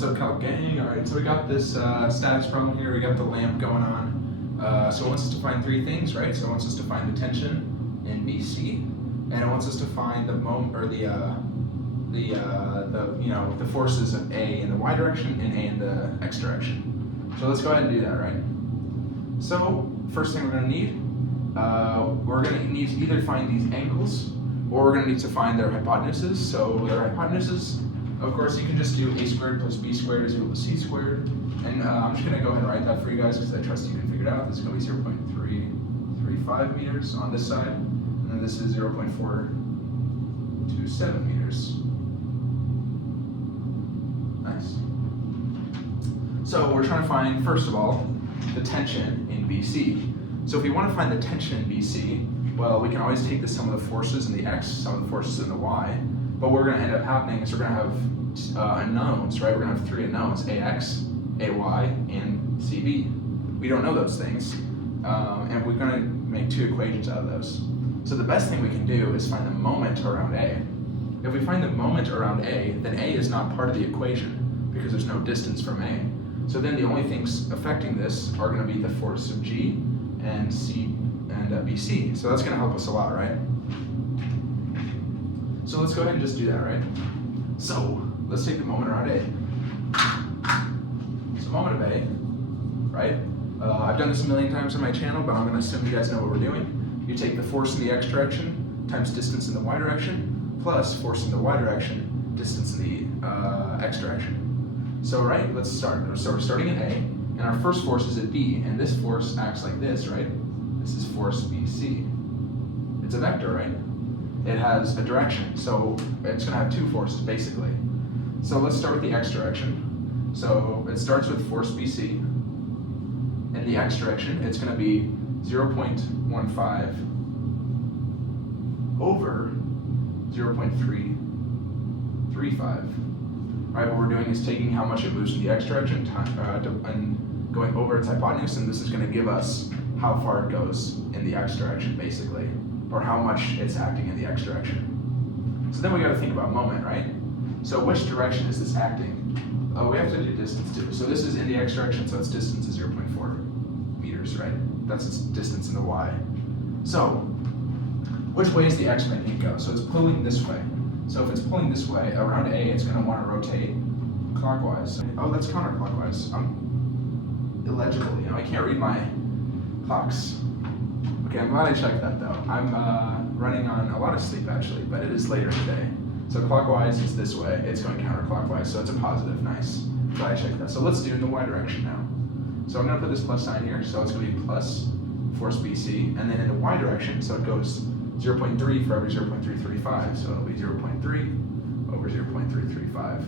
What's up, Calc gang? Alright, so we got this statics problem here. We got the lamp going on. So it wants us to find three things, right? So it wants us to find the tension in BC, and it wants us to find the moment, or the forces of A in the y direction and A in the x direction. So let's go ahead and do that, right? So first thing we're going to need, to either find these angles, or we're going to need to find their hypotenuses. So their hypotenuses, of course, you can just do a squared plus b squared is equal to c squared. And I'm just going to go ahead and write that for you guys because I trust you can figure it out. This is going to be 0.335 meters on this side, and then this is 0.427 meters. Nice. So we're trying to find, first of all, the tension in BC. So if we want to find the tension in BC, well, we can always take the sum of the forces in the x, sum of the forces in the y. But what we're going to end up happening is we're going to have unknowns, right? We're going to have three unknowns: ax, ay, and cb. We don't know those things, and we're going to make two equations out of those. So the best thing we can do is find the moment around A. If we find the moment around A, then A is not part of the equation because there's no distance from A. So then the only things affecting this are going to be the force of G and C and BC. So that's going to help us a lot, right? So let's go ahead and just do that, right? So let's take the moment around A. So moment of A, right? I've done this a million times on my channel, but I'm going to assume you guys know what we're doing. You take the force in the x direction times distance in the y direction plus force in the y direction, distance in the x direction. So right, let's start. So we're starting at A, and our first force is at B, and this force acts like this, right? This is force BC. It's a vector, right? It has a direction, so it's going to have two forces, basically. So let's start with the x direction. So it starts with force BC. In the x direction, it's going to be 0.15 over 0.335. Right, what we're doing is taking how much it moves in the x direction and going over its hypotenuse, and this is going to give us how far it goes in the x direction, basically, or how much it's acting in the x direction. So then we got to think about moment, right? So which direction is this acting? We have to do distance too. So this is in the x direction, so its distance is 0.4 meters, right? That's its distance in the y. So which way is the x making it go? So it's pulling this way. So if it's pulling this way around A, it's going to want to rotate clockwise. Oh, that's counterclockwise. I'm illegible, I can't read my clocks. Okay, I'm glad I checked that though. I'm running on a lot of sleep actually, but it is later today. So clockwise is this way. It's going counterclockwise, so it's a positive. Nice. Glad I checked that. So let's do in the y direction now. So I'm going to put this plus sign here, so it's going to be plus force BC, and then in the y direction, so it goes 0.3 for every 0.335, so it'll be 0.3 over 0.335.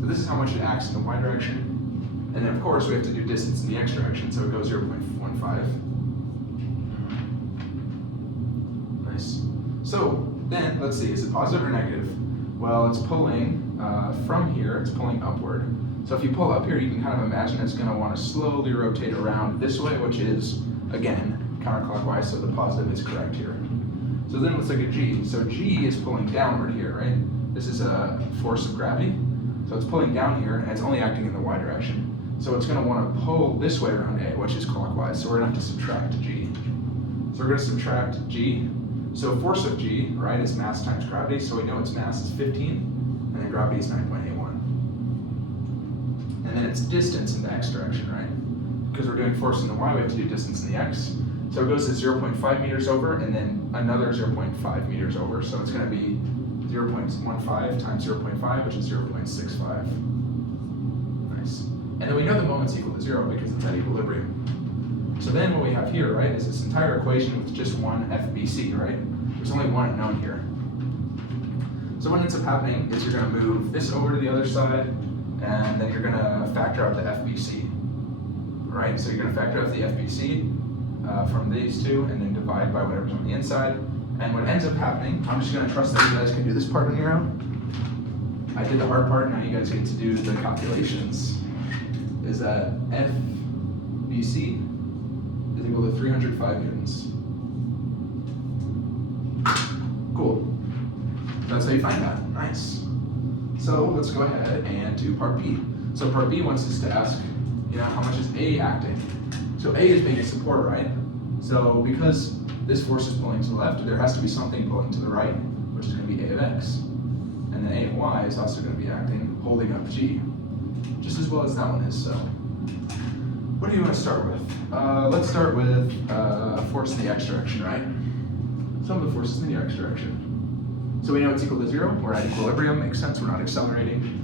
So this is how much it acts in the y direction. And then of course we have to do distance in the x direction, so it goes 0.15. Nice. So then, let's see, is it positive or negative? Well, it's pulling from here, it's pulling upward. So if you pull up here, you can kind of imagine it's going to want to slowly rotate around this way, which is, again, counterclockwise, so the positive is correct here. So then let's look at G. So G is pulling downward here, right? This is a force of gravity. So it's pulling down here, and it's only acting in the y direction. So it's going to want to pull this way around A, which is clockwise. So we're going to have to subtract G. So we're going to subtract G. So force of G, right, is mass times gravity. So we know its mass is 15, and then gravity is 9.81. And then it's distance in the x direction, right? Because we're doing force in the y, we have to do distance in the x. So it goes to 0.5 meters over, and then another 0.5 meters over. So it's going to be 0.15 times 0.5, which is 0.65. Nice. And then we know the moment's equal to 0 because it's at equilibrium. So then what we have here, right, is this entire equation with just one FBC, right? There's only one unknown here. So what ends up happening is you're going to move this over to the other side, and then you're going to factor out the FBC, right? So you're going to factor out the FBC from these two, and then divide by whatever's on the inside. And what ends up happening, I'm just going to trust that you guys can do this part on your own. I did the hard part, now you guys get to do the calculations. Is that FBC is equal to 305 newtons. Cool. That's how you find that. Nice. So let's go ahead and do part B. So part B wants us to ask, how much is A acting? So A is being a support, right? So because this force is pulling to the left, there has to be something pulling to the right, which is going to be A of X. And then A of Y is also going to be acting, holding up G, just as well as that one is. So what do you want to start with? Let's start with force in the X direction, right? Some of the forces in the X direction. So we know it's equal to 0. We're at equilibrium. Makes sense. We're not accelerating.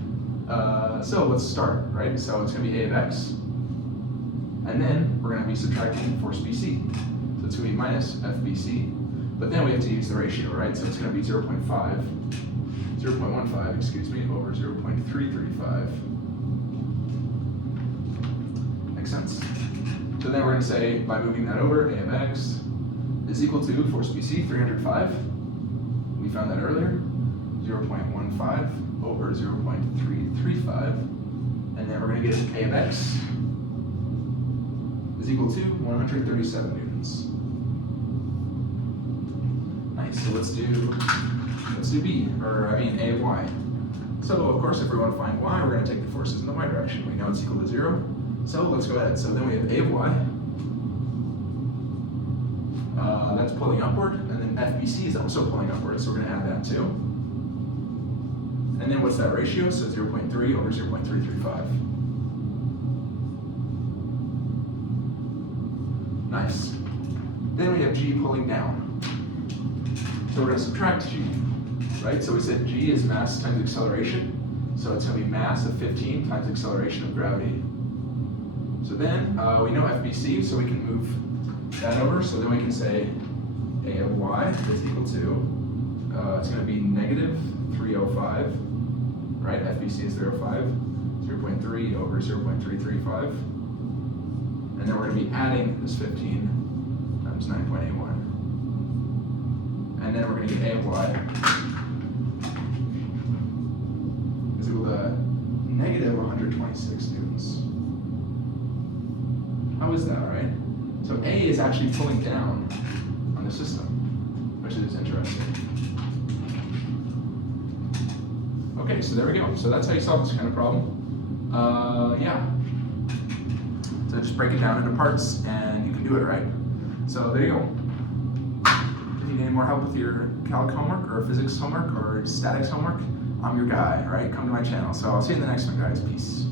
So let's start, right? So it's going to be A of X. And then we're going to be subtracting force BC. So it's going to be minus FBC. But then we have to use the ratio, right? So it's going to be 0.15, excuse me, over 0.335. Makes sense? So then we're going to say, by moving that over, A of X is equal to force BC, 305. We found that earlier. 0.15 over 0.335. And then we're going to get A of X is equal to 137 newtons. Nice, so let's do B, or A of Y. So of course, if we want to find Y, we're going to take the forces in the Y direction. We know it's equal to 0. So let's go ahead. So then we have A of Y. That's pulling upward, and then FBC is also pulling upward, so we're going to add that too. And then what's that ratio? So 0.3 over 0.335. Nice. Then we have G pulling down. So we're going to subtract G, right? So we said G is mass times acceleration. So it's going to be mass of 15 times acceleration of gravity. So then we know FBC, so we can move that over. So then we can say A of Y is equal to, it's going to be negative 305, right? FBC is 0.3 over 0.335. And then we're going to be adding this 15 times 9.81. And then we're going to get A of Y is equal to negative 126 newtons. How is that, right? So A is actually pulling down on the system, which is interesting. Okay, so there we go. So that's how you solve this kind of problem. Yeah. So just break it down into parts and you can do it, right? So there you go. If you need any more help with your calc homework or physics homework or statics homework, I'm your guy, right? Come to my channel. So I'll see you in the next one, guys. Peace.